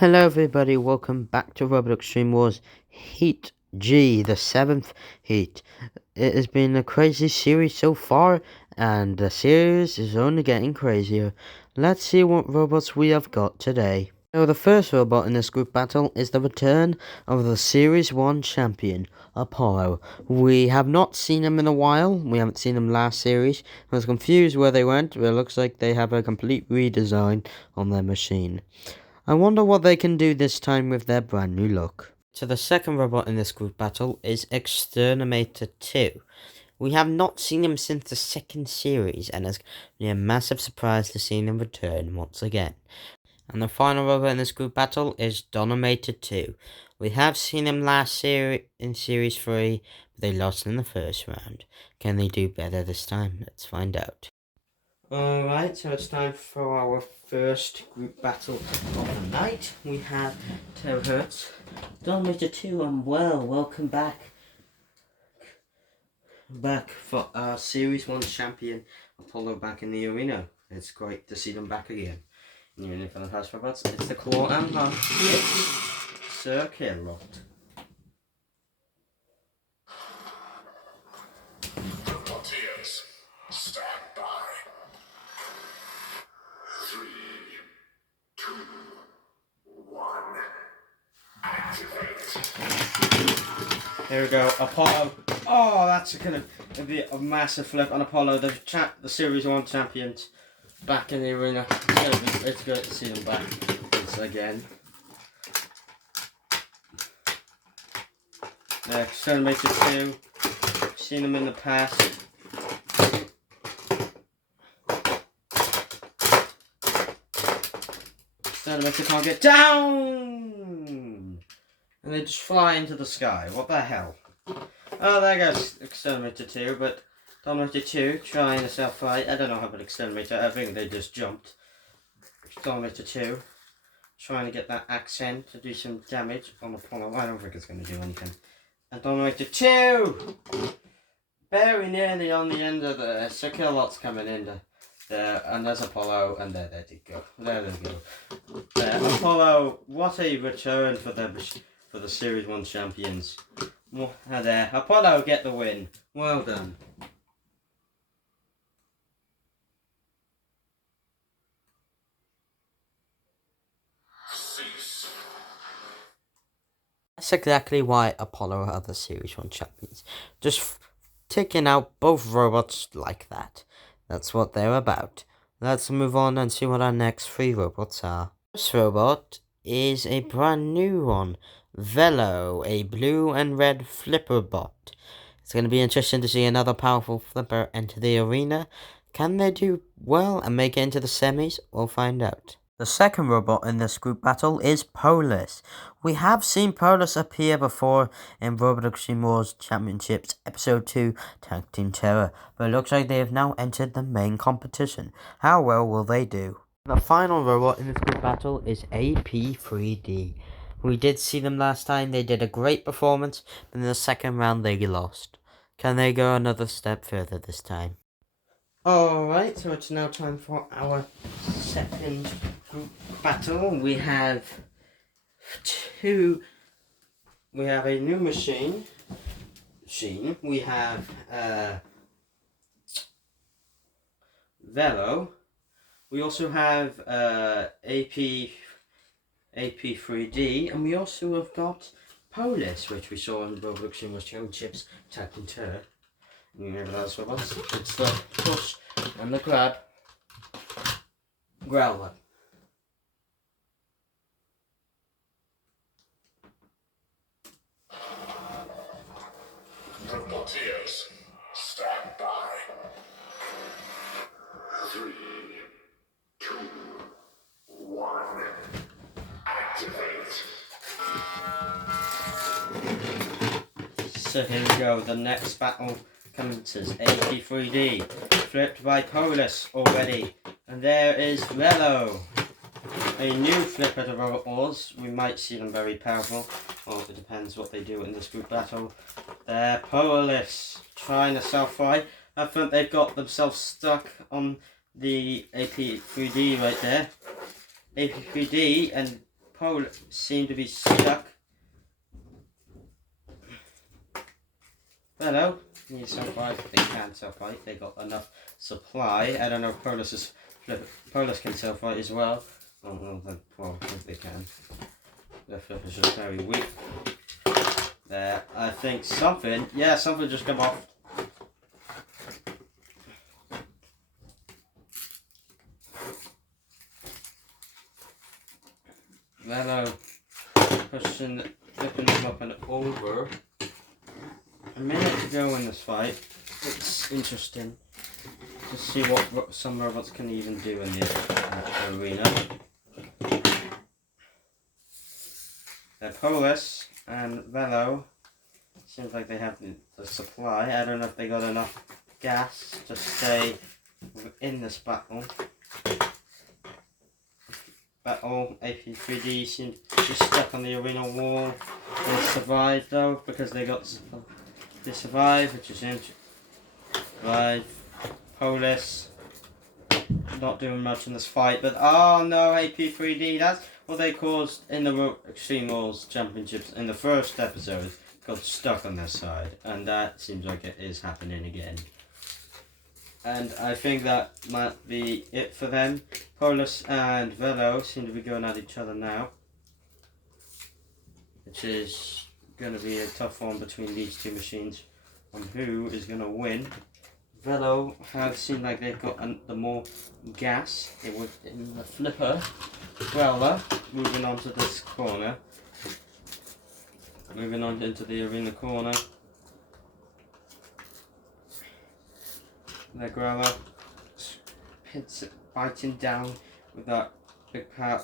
Hello everybody, welcome back to Roblox Extreme Wars Heat G, the 7th Heat. It has been a crazy series so far, and the series is only getting crazier. Let's see what robots we have got today. So the first robot in this group battle is the return of the Series 1 champion, Apollo. We have not seen him in a while. We haven't seen him last series. I was confused where they went, but it looks like they have a complete redesign on their machine. I wonder what they can do this time with their brand new look. So the second robot in this group battle is Exterminator 2. We have not seen him since the second series, and it's been a massive surprise to see him return once again. And the final robot in this group battle is Dominator 2. We have seen him last year in Series 3, but they lost in the first round. Can they do better this time? Let's find out. Alright, so it's time for our first group battle of the night. We have Terahertz, Dominator 2, and welcome back. Back for our Series 1 champion, Apollo, back in the arena. It's great to see them back again. In the arena for the house robots, it's the Claw and Heart Circuit Robot. Stand by. 3, 2, 1. Activate. Here we go, Apollo. Oh, that's gonna be a massive flip on Apollo, the Series 1 champions, back in the arena. It's good to see them back once again. Exterminator 2, seen them in the past. Exterminator can't get down! And they just fly into the sky. What the hell? Oh, there goes Exterminator 2, but Dominator 2 trying to self-fight. I don't know how about Exterminator, I think they just jumped. Dominator 2 trying to get that accent to do some damage on Apollo. I don't think it's going to do anything. And Dominator 2! Very nearly on the end of the circular lot's coming in there, and there's Apollo, and there they go. There they go. Apollo, what a return for the Series 1 champions. There, Apollo get the win. Well done. Cease. That's exactly why Apollo are the Series 1 champions. Just taking out both robots like that. That's what they're about. Let's move on and see what our next 3 robots are. This robot is a brand new one. Velo, a blue and red flipper bot. It's going to be interesting to see another powerful flipper enter the arena. Can they do well and make it into the semis? We'll find out. The second robot in this group battle is Polus. We have seen Polus appear before in Robot Extreme Wars Championships Episode 2 Tag Team Terror, but it looks like they have now entered the main competition. How well will they do? The final robot in this group battle is AP3D. We did see them last time. They did a great performance, but in the second round they lost. Can they go another step further this time? Alright, so it's now time for our second group battle. We have a new machine. We have Velo. We also have AP3D, and we also have got Polus, which we saw in the Robot Extreme Wars Championships Tag Team Terror. You remember those robots? It's the push and the grab. Growler. Volunteers, stand by. 3, 2, 1. Activate. So here we go, the next battle commences. AP3D, flipped by Polus already. And there is Velo, a new flipper to Robot Wars. We might see them very powerful, or it depends what they do in this group battle. There, Polus trying to self-fly. I think they've got themselves stuck on the AP3D right there. AP3D and pole seem to be stuck. Hello, need survive. They can self-fight. They got enough supply. I don't know if Polus can self-fight as well. Oh, well, I think they can. Their flip is just very weak. There, I think something just come off. Velo flipping them up and over. A minute to go in this fight. It's interesting to see what some robots can even do in the arena. They're Polus and Velo. Seems like they have the supply. I don't know if they got enough gas to stay in this battle. AP3D seems to be stuck on the arena wall. They survived though because they survived, which is interesting. Survive. Polus not doing much in this fight, but oh no, AP3D. That's what they caused in the Extreme Rules Championships in the first episode. Got stuck on their side, and that seems like it is happening again. And I think that might be it for them. Polus and Velo seem to be going at each other now, which is going to be a tough one between these two machines on who is going to win. Velo have seemed like they've got the more gas. It was in the flipper. Well, moving on to this corner. Moving on into the arena corner. The grabber biting down with that big power,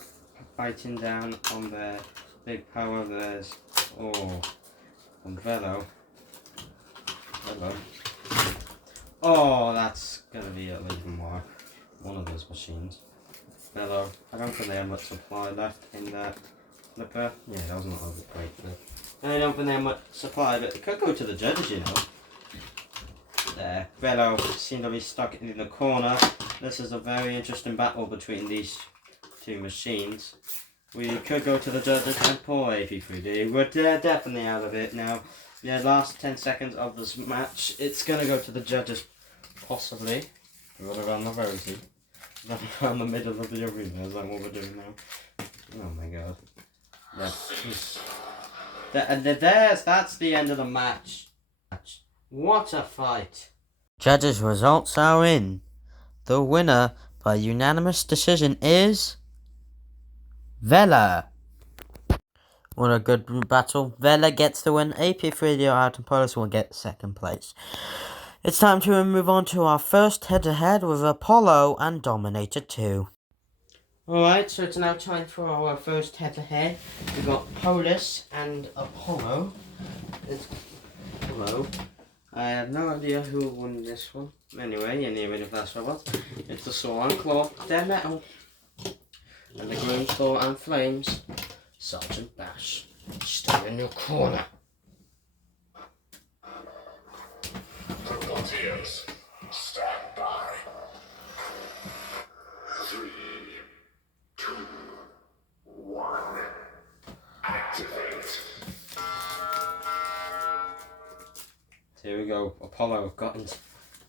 biting down on their big power. There's from Velo. Oh, that's gonna be at least one of those machines. Velo, I don't think they have much supply left in that flipper. Yeah, that was not a great flip. I don't think they have much supply, but it could go to the judges, you know. There, Velo seems to be stuck in the corner. This is a very interesting battle between these two machines. We could go to the judges and poor AP3D. We're definitely out of it now. Yeah, last 10 seconds of this match. It's going to go to the judges, possibly. We're going around the rosy. Around the middle of the arena. Is that what we're doing now? Oh my god. That's the end of the match. What a fight. Judges' results are in. The winner by unanimous decision is Vela. What a good battle. Vela gets the win. AP3D out and Polus will get second place. It's time to move on to our first head-to-head with Apollo and Dominator 2. Alright, so it's now time for our first head-to-head. We've got Polus and Apollo. Hello. I have no idea who won this one. Anyway, in the event of that robot, it's the Saw and Claw, Dead Metal, and the Green Claw and Flames, Sergeant Bash. Stay in your corner. Volunteers, stand by. 3, 2, 1. Activate. Here we go. Apollo got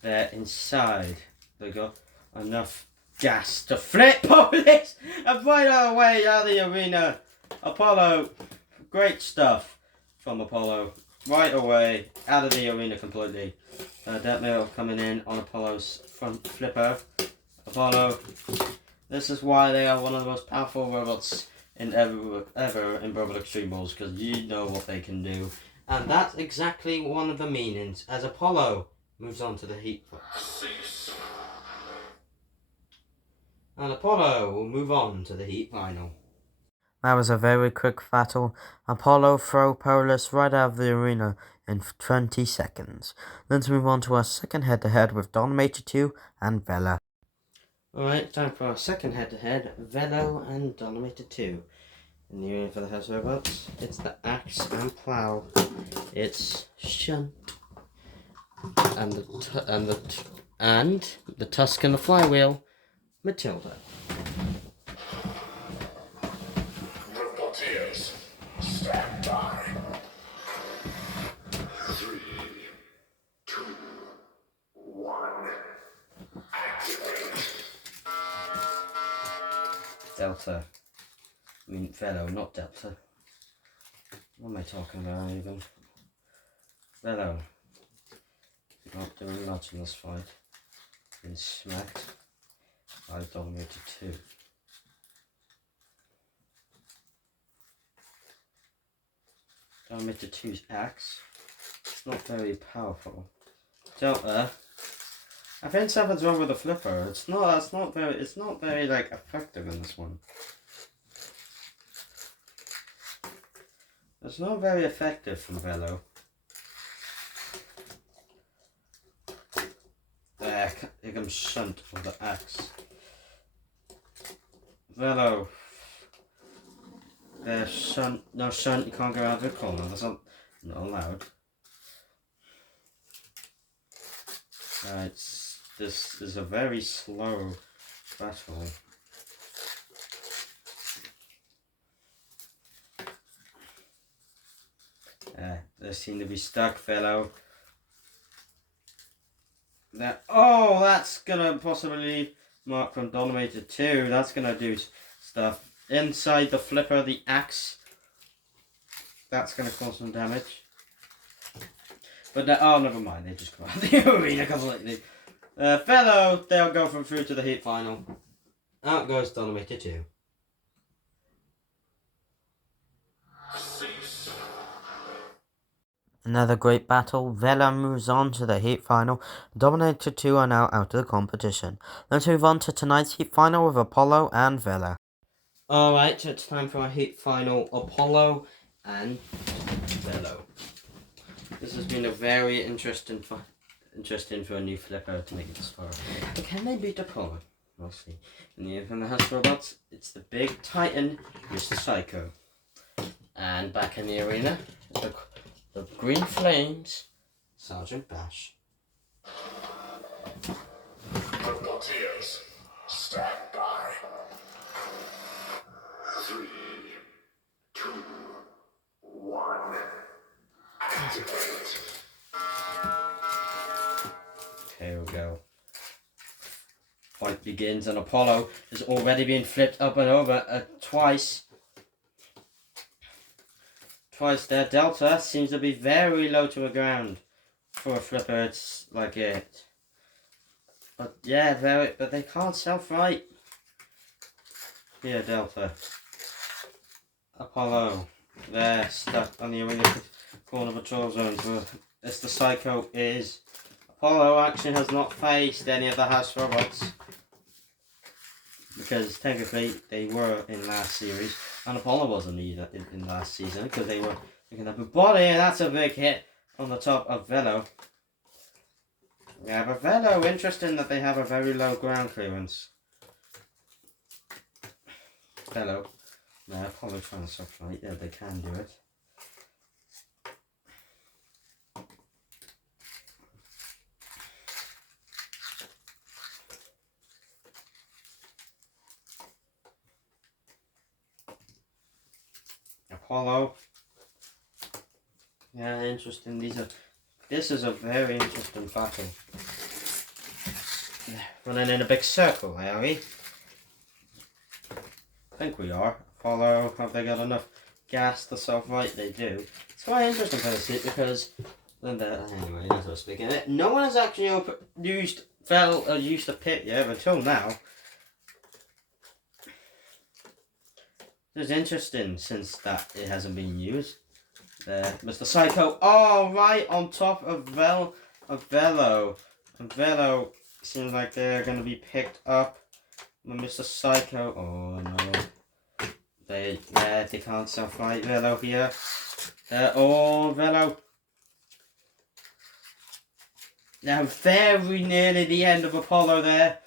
there inside. They got enough gas to flip Polus and fight our way out of the arena. Apollo, great stuff from Apollo. Right away, out of the arena completely. That Metal coming in on Apollo's front flipper. Apollo, this is why they are one of the most powerful robots in ever in Robot Extreme Rules, because you know what they can do. And that's exactly one of the meanings, as Apollo moves on to the heat. Cease. And Apollo will move on to the heat final. That was a very quick battle. Apollo threw Polus right out of the arena in 20 seconds. Let's move on to our second head-to-head with Dominator 2 and Vela. Alright, time for our second head-to-head, Velo and Dominator 2. In the arena for the house robots, it's the axe and plow. It's Shunt and the tusk and the flywheel, Matilda. Delta. I mean Velo, not Delta. What am I talking about even? Velo. Not doing much in this fight. Been smacked by Dominator 2. Dominator 2's axe. It's not very powerful. Delta. I think something's wrong with the flipper. It's not very like effective in this one. It's not very effective from Velo. There comes Shunt with the axe. Velo. There, Shunt. No, Shunt, you can't go out of the corner. That's not allowed. Alright, this is a very slow battle. They seem to be stuck, Velo. Oh, that's gonna possibly mark from Dominator 2. That's gonna do stuff. Inside the flipper, the axe. That's gonna cause some damage. But oh, never mind. They just come out of the arena completely. Velo, they'll go through to the heat final. Out goes Dominator 2. Cease. Another great battle. Vela moves on to the heat final. Dominator 2 are now out of the competition. Let's move on to tonight's heat final with Apollo and Vela. Alright, so it's time for our heat final. Apollo and Velo. This has been a very interesting for a new flipper to make it this far. But can they beat Apollo? We'll see. In the event that has robots, it's the big Titan, Mr. Psycho. And back in the arena, the Green Flames, Sergeant Bash. Volunteers, stand by. 3, 2, 1. Activate. Here we go. Fight begins, and Apollo has already been flipped up and over twice. Twice there. Delta seems to be very low to the ground for a flipper. It's like it. But yeah, but they can't self-right. Here, Delta. Apollo. They're stuck on the arena corner patrol zones where Mr. Psycho is. Apollo actually has not faced any of the house robots. Because technically they were in last series, and Apollo wasn't either in last season because they were picking up a body, and that's a big hit on the top of Velo. Yeah, but Velo, interesting that they have a very low ground clearance. Velo. No, Apollo trying to soft right. Yeah, they can do it. Apollo. Yeah, interesting. This is a very interesting battle. Running in a big circle, are we? I think we are. Apollo, have they got enough gas to self-right? They do. It's quite interesting for this because anyway, that's what speaking. No one has actually used the pit yet until now. It's interesting since that it hasn't been used. Mr. Psycho, oh right on top of Velo. And Velo seems like they're gonna be picked up. And Mr. Psycho, oh no. They can't self-fight Velo here. Oh Velo. Now very nearly the end of Apollo there.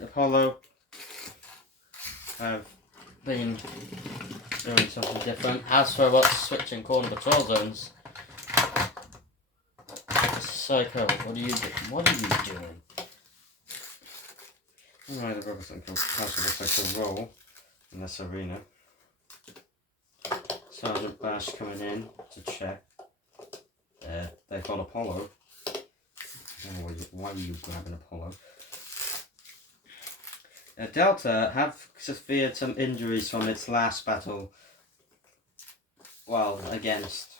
Apollo have been doing something different. As for what's switching corner patrol zones, Psycho, what are you doing? Alright, the robots can possibly role in this arena. Sergeant Bash coming in to check. They've got Apollo. I don't know why are you grabbing Apollo? Delta have suffered some injuries from its last battle. Against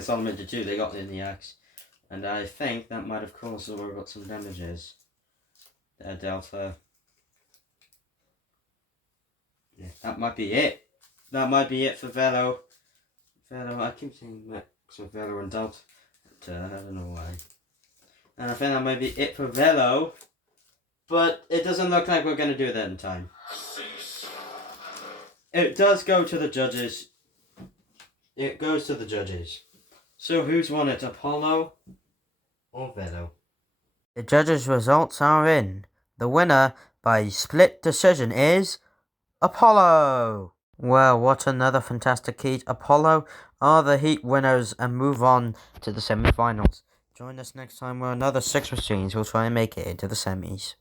Solomon 2, they got in the axe, and I think that might have caused the robot some damages. Delta. Yeah, that might be it. That might be it for Velo. I keep saying Max or Velo and Delta. I don't know why. And I think that might be it for Velo. But it doesn't look like we're going to do that in time. It does go to the judges. It goes to the judges. So who's won it, Apollo or Velo? The judges' results are in. The winner by split decision is Apollo. Well, what another fantastic heat. Apollo are the heat winners and move on to the semi-finals. Join us next time where another 6 machines will try and make it into the semis.